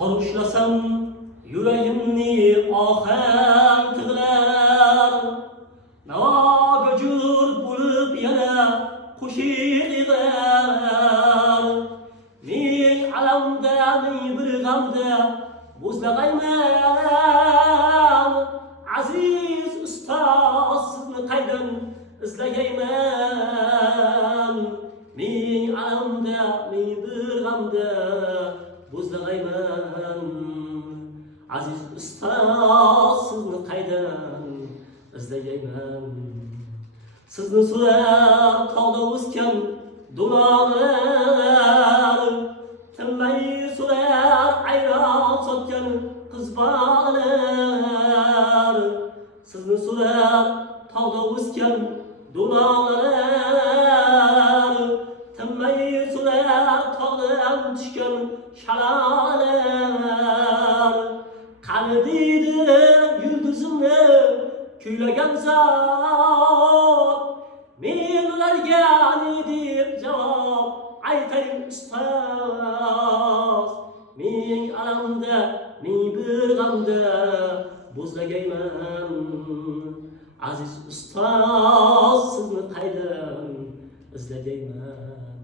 Xorishlasam yuragimni ohang tig'lar, navoga jur bo'lib yana qo'shiq yig'ar. Men alamda, men bir g'amda bo'zlag'ayman, aziz ustoz sizni qaydan izlagayman. Men alamda, men bir g'amda bo'zlag'ayman, aziz ustoz sizni qaydan izlagayman. Sizni so'rab tog'da o'sgan do'lalar, tinmay so'rar ayron sotgan qiz bolalar. Sizni so'rab tog'da o'sgan do'lalar, tinmay so'rar tog'dan tushgan shalolar. Qani deydi yulduzimni kuylagan zot, men ularga ne deb javob aytay ustoz. Men alamda, men bir g'amda bo'zlagayman, aziz ustoz sizni qaydan izlagayman.